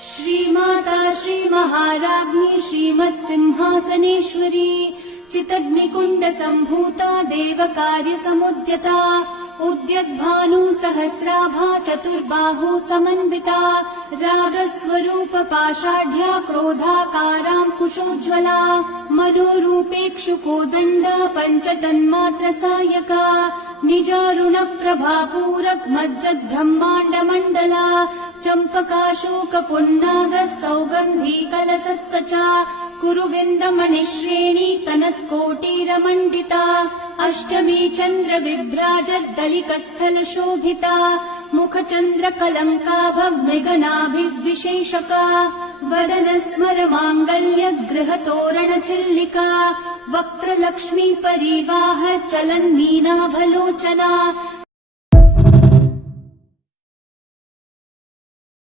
श्रीमाता श्रीमहाराज्ञी श्रीमत्सिंहासनेश्वरी चितग्निकुण्ड सम्भूता देवकार्यसमुद्यता उद्यद्भानु सहस्राभा चतुर्बाहु समन्विता रागस्वरूप पाषाढ्या क्रोधाकाराङ्कुशोज्ज्वला मनोरूपेक्षुकोदण्ड पञ्चतन्मात्र सायका निजारुणप्रभापूरक मज्जद्ब्रह्माण्डमण्डला चम्पकाशोकपुन्नाग सौगन्धी कलसत्कचा कुरुविन्दमणिश्रेणी कनत्कोटीरमण्डिता अष्टमी चन्द्रविभ्राजद्दलिकस्थलशोभिता मुखचन्द्रकलङ्काभमृगनाभिविशेषका वदनस्मरमाङ्गल्य गृहतोरणचिल्लिका वक्त्रलक्ष्मी परिवाह चलन्नीनाभलोचना